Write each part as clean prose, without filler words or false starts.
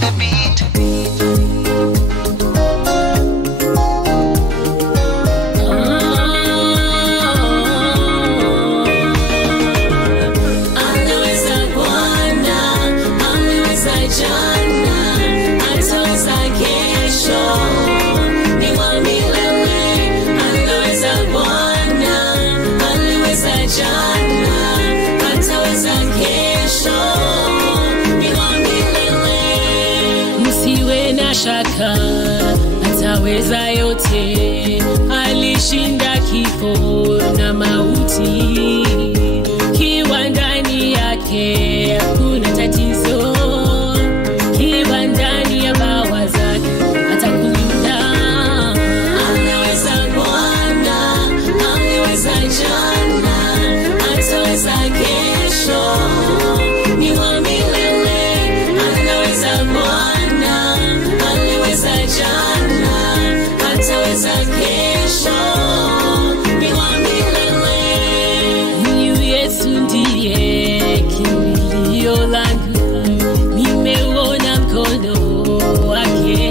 the beat. Shaka ataweza yote, alishinda kifo na mauti, kiwa ndani yake hakuna tatizo, kiwa ndani ya bawa zake atakulinda. Anaweza Bwana, anaweza jana, ataweza kesho, ni wa milele. Anaweza Bwana, anaweza jana, ataweza kesho, ni wa milele. Huyu Yesu ndiye kimbilio langu, nimeuona mkono wake.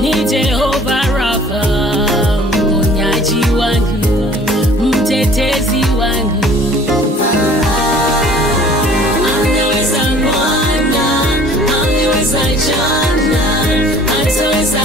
Ni Jehova Rafa, mponyaji wangu, mtetezi wangu. Anaweza Bwana, anaweza jana, ataweza